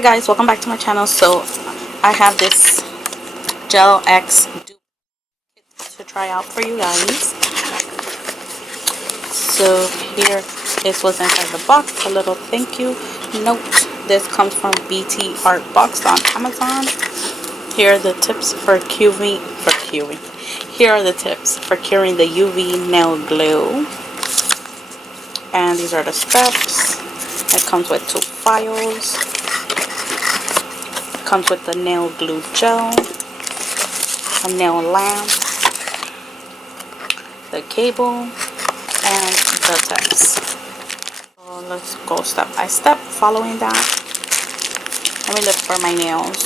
Hi guys, welcome back to my channel. So I have this Gel X dupe to try out for you guys. So here is what's inside the box. A little thank you note. This comes from BTArtbox on Amazon. Here are the tips for Here are the tips for curing the UV nail glue. And these are the steps. It comes with 2 files. It comes with the nail glue gel, a nail lamp, the cable, and the tips. So let's go step by step following that. Let me look for my nails.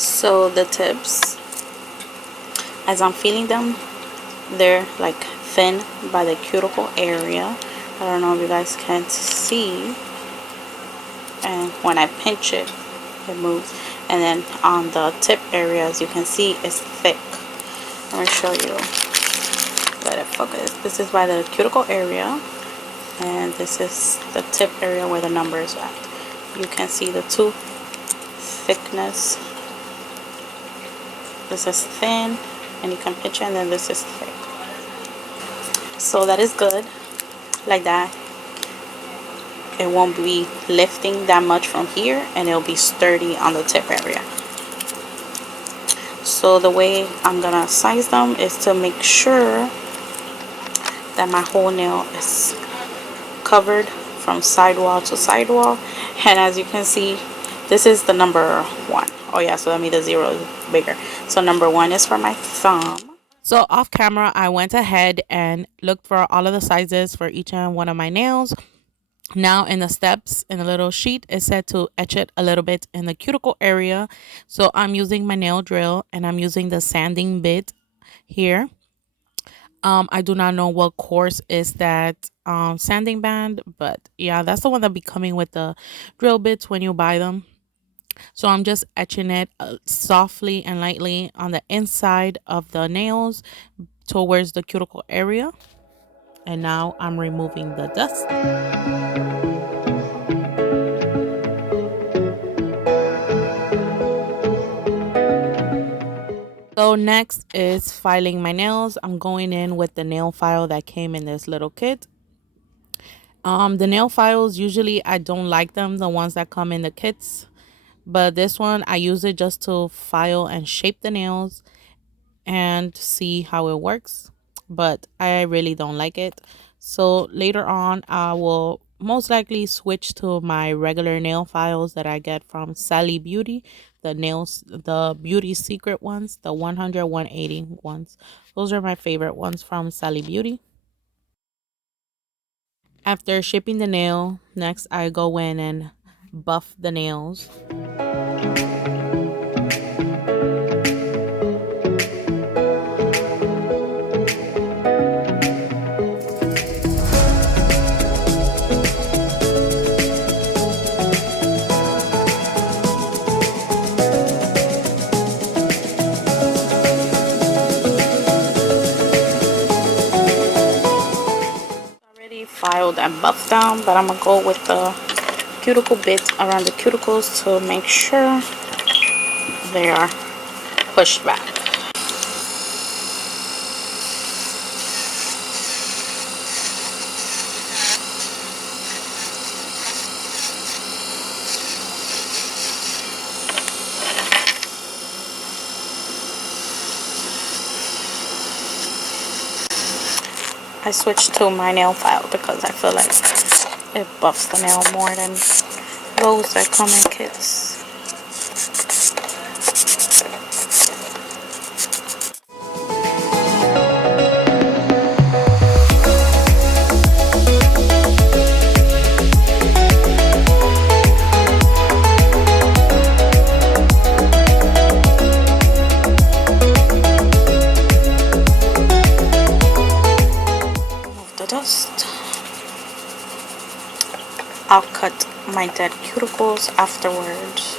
So the tips, as I'm feeling them, they're like thin by the cuticle area. I don't know if you guys can see. And when I pinch it, it moves. And then on the tip area, as you can see, it's thick. Let me show you. Let it focus. This is by the cuticle area, and this is the tip area where the number is at. You can see the two thickness. This is thin, and you can pinch it, and then this is thick. So that is good. Like that. It won't be lifting that much from here, and it'll be sturdy on the tip area. So the way I'm gonna size them is to make sure that my whole nail is covered from sidewall to sidewall. And as you can see, this is the number 1. Oh yeah, so that means the 0 is bigger. So number 1 is for my thumb. So off camera, I went ahead and looked for all of the sizes for each and one of my nails. Now in the steps, in the little sheet, it said to etch it a little bit in the cuticle area. So I'm using my nail drill, and I'm using the sanding bit here. I do not know what course is that sanding band, but yeah, that's the one that be coming with the drill bits when you buy them. So I'm just etching it softly and lightly on the inside of the nails towards the cuticle area. And now I'm removing the dust. So next is filing my nails. I'm going in with the nail file that came in this little kit. The nail files, usually I don't like them, the ones that come in the kits. But this one, I use it just to file and shape the nails and see how it works. But I really don't like it. So later on, I will most likely switch to my regular nail files that I get from Sally Beauty. The Beauty Secret ones, the 100, 180 ones. Those are my favorite ones from Sally Beauty. After shaping the nail, next I go in and buff the nails. Filed and buffed down, but I'm gonna go with the cuticle bit around the cuticles to make sure they are pushed back. I switched to my nail file because I feel like it buffs the nail more than those that come in kits. I'll cut my dead cuticles afterwards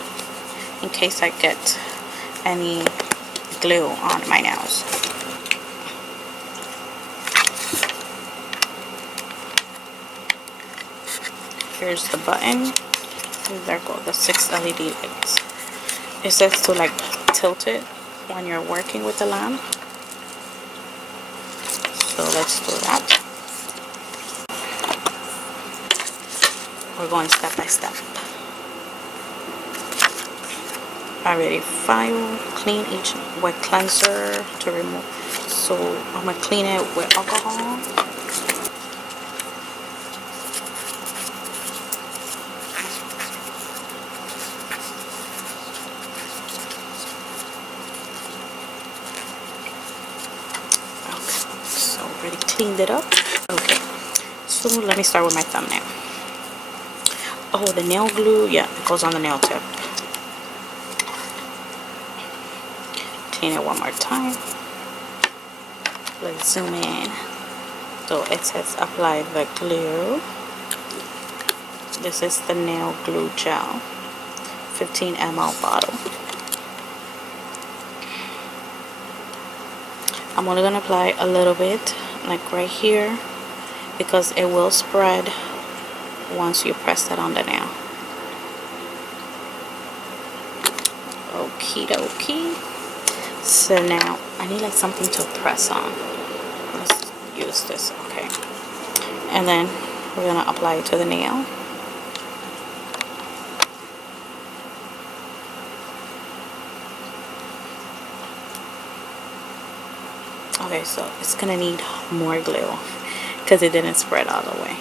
in case I get any glue on my nails. Here's the button. There go the 6 LED lights. It says to like tilt it when you're working with the lamp. So let's do that. We're going step by step. Already file, clean each with cleanser to remove. So I'm gonna clean it with alcohol. Already cleaned it up. Okay, so let me start with my thumbnail. Oh, the nail glue, yeah, it goes on the nail tip. Clean it one more time. Let's zoom in. So it says apply the glue. This is the nail glue gel, 15 ml bottle. I'm only gonna apply a little bit, like right here, because it will spread once you press it on the nail. Okie dokie. So now I need like something to press on. Let's use this, okay. And then we're gonna apply it to the nail. Okay, so it's gonna need more glue because it didn't spread all the way.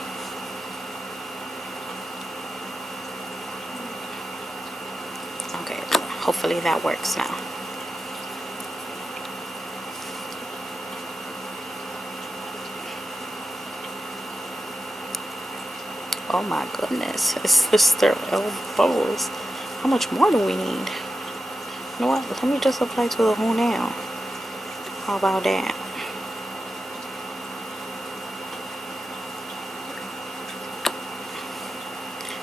Okay, hopefully that works now. Oh my goodness, it's just their little bubbles. How much more do we need? You know what? Let me just apply to the whole nail. How about that?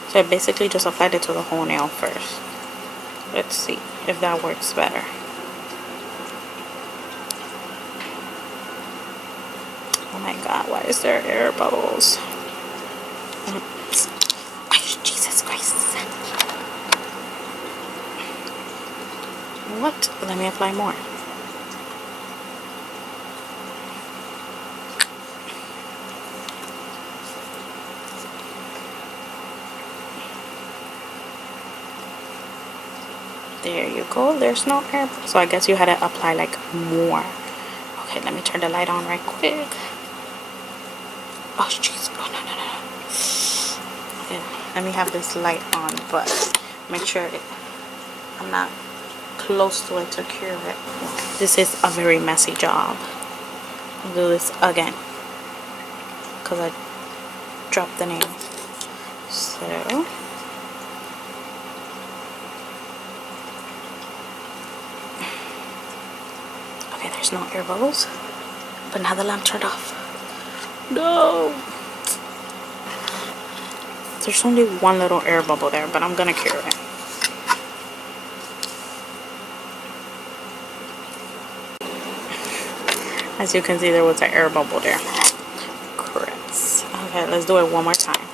So I basically just applied it to the whole nail first. Let's see if that works better. Oh my god, why is there air bubbles? Jesus Christ. What? Let me apply more. There you go. There's no air. So I guess you had to apply like more. Okay, let me turn the light on right quick. Oh jeez. Oh no no no. Okay, let me have this light on, but make sure I'm not close to it to cure it. This is a very messy job. I'll do this again because I dropped the nail. So. There's no air bubbles, but now the lamp turned off. No! There's only one little air bubble there, but I'm gonna cure it. As you can see, there was an air bubble there. Crits. Okay, let's do it one more time.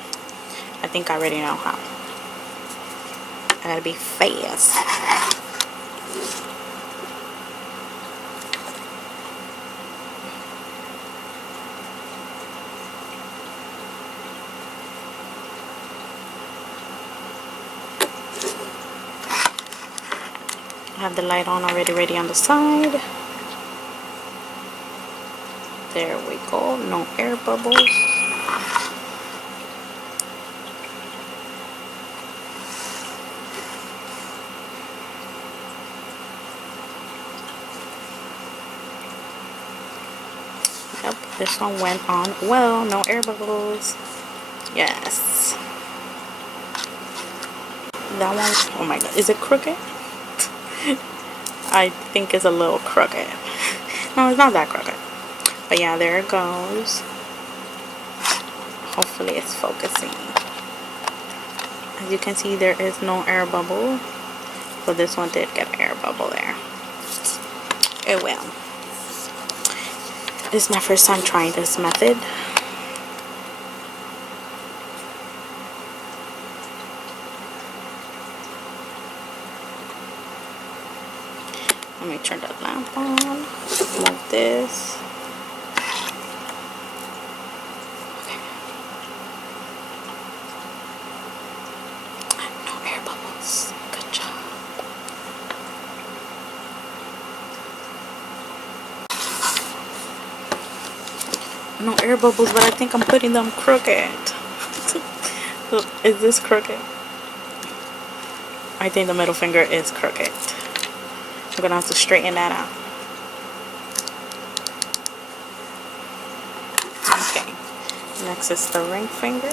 I think I already know how. I gotta be fast. I have the light on already ready on the side. There we go. No air bubbles. Yep, this one went on well. No air bubbles. Yes. That one, oh my god, is it crooked? I think it's a little crooked. No, it's not that crooked. But yeah, there it goes. Hopefully it's focusing. As you can see, there is no air bubble. But this one did get an air bubble there. It will. This is my first time trying this method. Let me turn the lamp on. Move this. Okay. No air bubbles. Good job. No air bubbles, but I think I'm putting them crooked. Is this crooked? I think the middle finger is crooked. I'm gonna have to straighten that out. Okay. Next is the ring finger.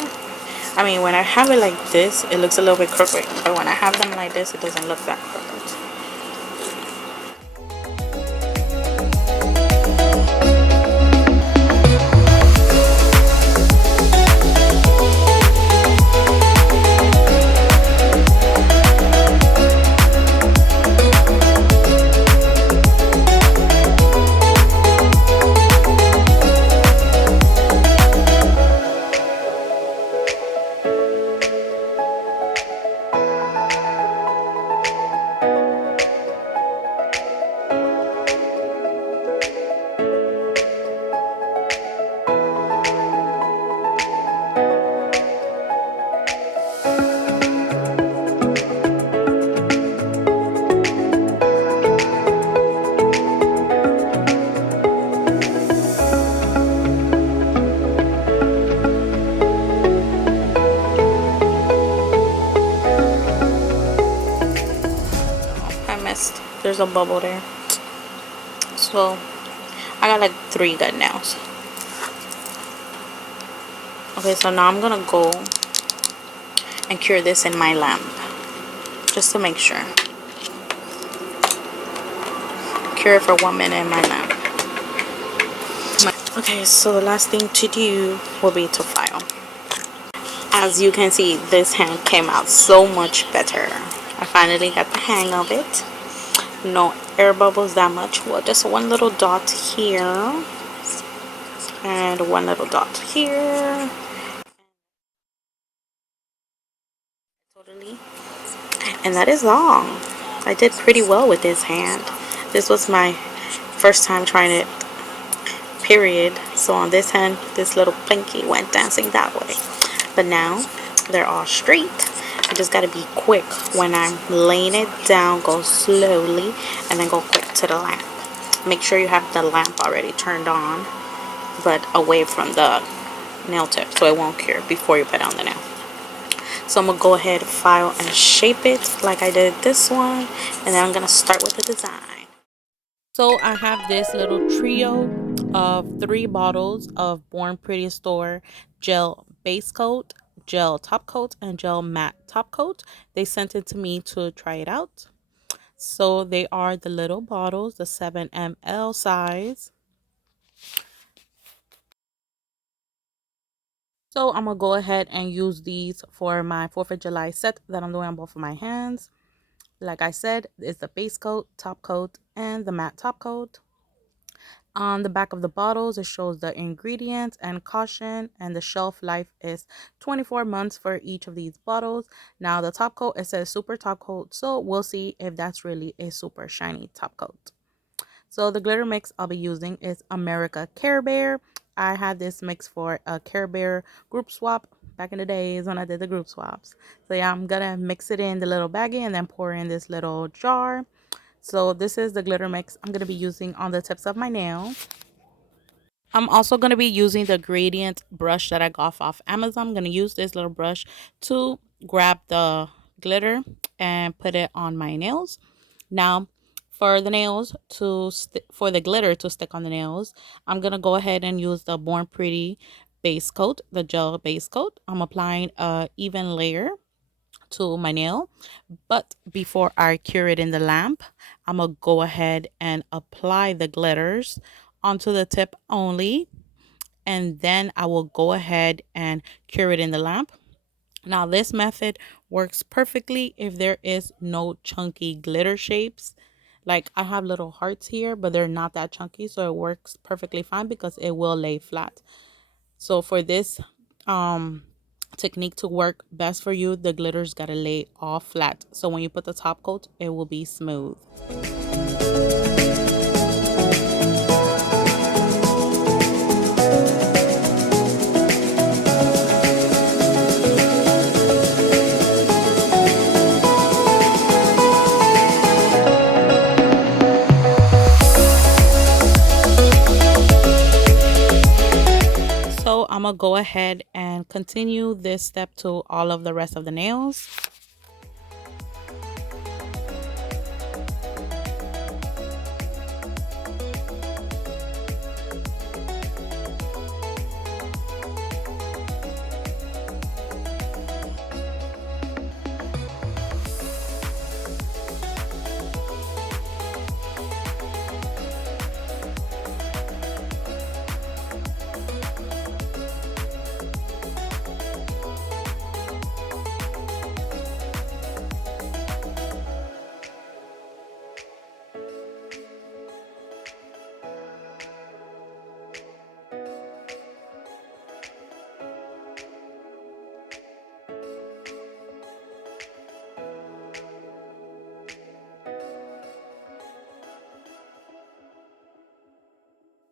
I mean, when I have it like this, it looks a little bit crooked. But when I have them like this, it doesn't look that crooked. There's a bubble there. So I got like 3 good nails. Okay, so now I'm gonna go and cure this in my lamp just to make sure. Cure it for 1 minute in my lamp. Okay, so the last thing to do will be to file. As you can see, this hand came out so much better. I finally got the hang of it. No air bubbles that much. Well, just 1 little dot here and 1 little dot here. Totally. And that is all. I did pretty well with this hand. This was my first time trying it, period. So on this hand, this little pinky went dancing that way. But now they're all straight. You just gotta be quick when I'm laying it down. Go slowly and then go quick to the lamp. Make sure you have the lamp already turned on, but away from the nail tip so it won't cure before you put on the nail. So I'm gonna go ahead, file, and shape it like I did this one, and then I'm gonna start with the design. So I have this little trio of 3 bottles of Born Pretty Store gel base coat, gel top coat, and gel matte top coat. They sent it to me to try it out. So they are the little bottles, the 7 ml size. So I'm gonna go ahead and use these for my 4th of July set that I'm doing on both of my hands. Like I said, it's the base coat, top coat, and the matte top coat. On the back of the bottles, it shows the ingredients and caution, and the shelf life is 24 months for each of these bottles. Now the top coat, it says super top coat, so we'll see if that's really a super shiny top coat. So the glitter mix I'll be using is America Care Bear. I had this mix for a Care Bear group swap back in the days when I did the group swaps. So yeah, I'm gonna mix it in the little baggie and then pour in this little jar. So this is the glitter mix I'm gonna be using on the tips of my nail. I'm also going to be using the gradient brush that I got off Amazon. I'm going to use this little brush to grab the glitter and put it on my nails. Now, for the nails for the glitter to stick on the nails, I'm going to go ahead and use the Born Pretty base coat, the gel base coat. I'm applying a even layer to my nail, but before I cure it in the lamp, I'm gonna go ahead and apply the glitters onto the tip only, and then I will go ahead and cure it in the lamp. Now this method works perfectly if there is no chunky glitter shapes. Like I have little hearts here, but they're not that chunky, so it works perfectly fine because it will lay flat. So for this technique to work best for you, the glitter's gotta lay all flat, so when you put the top coat, it will be smooth. So I'm gonna go ahead and continue this step to all of the rest of the nails.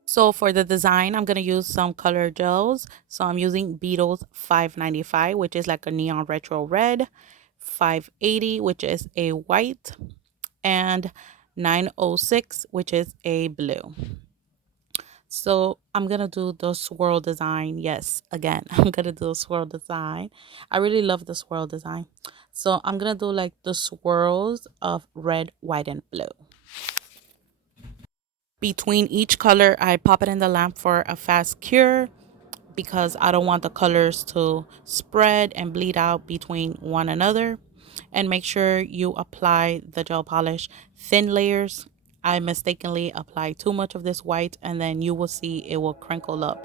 So for the design, I'm going to use some color gels. So I'm using Beetles 595, which is like a neon retro red, 580, which is a white, and 906, which is a blue. So I'm going to do the swirl design. Yes, again, I'm going to do a swirl design. I really love the swirl design. So I'm going to do like the swirls of red, white, and blue. Between each color, I pop it in the lamp for a fast cure because I don't want the colors to spread and bleed out between one another. And make sure you apply the gel polish thin layers. I mistakenly applied too much of this white, and then you will see it will crinkle up.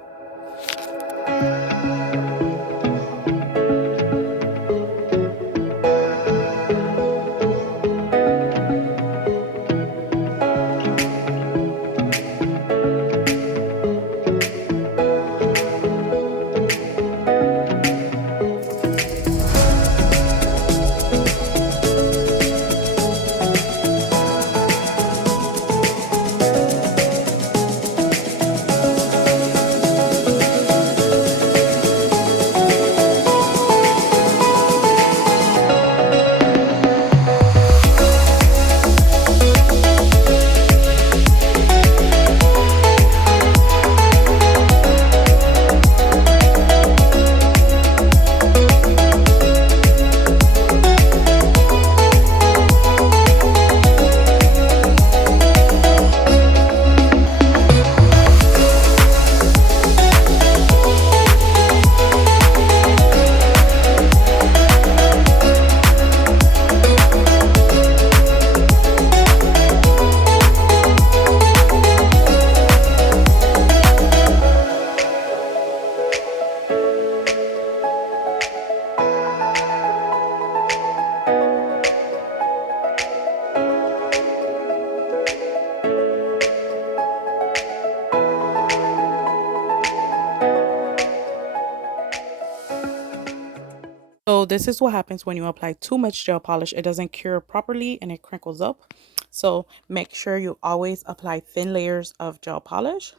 So this is what happens when you apply too much gel polish. It doesn't cure properly and it crinkles up. So make sure you always apply thin layers of gel polish.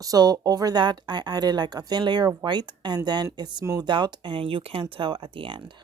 So over that, I added like a thin layer of white, and then it smoothed out and you can tell at the end.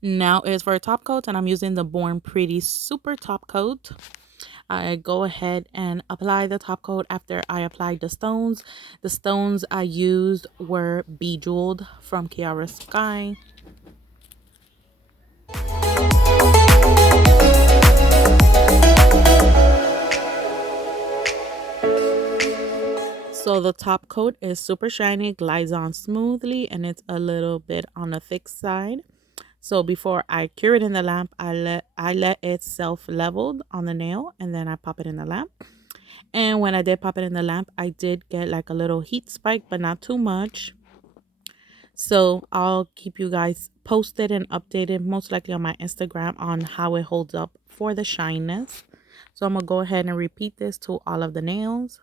Now is for top coat, and I'm using the Born Pretty Super Top Coat. I go ahead and apply the top coat after I applied the stones. The stones I used were Bejeweled from Kiara Sky. So the top coat is super shiny, glides on smoothly, and it's a little bit on the thick side. So before I cure it in the lamp, I let it self-leveled on the nail, and then I pop it in the lamp. And when I did pop it in the lamp, I did get like a little heat spike, but not too much. So I'll keep you guys posted and updated, most likely on my Instagram, on how it holds up for the shyness. So I'm gonna go ahead and repeat this to all of the nails.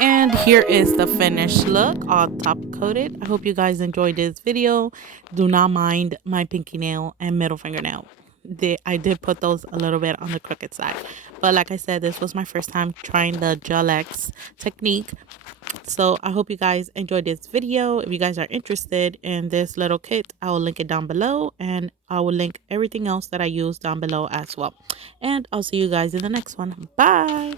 And here is the finished look, all top coated. I hope you guys enjoyed this video. Do not mind my pinky nail and middle fingernail. I did put those a little bit on the crooked side. But like I said, this was my first time trying the Gel X technique. So I hope you guys enjoyed this video. If you guys are interested in this little kit, I will link it down below. And I will link everything else that I use down below as well. And I'll see you guys in the next one. Bye!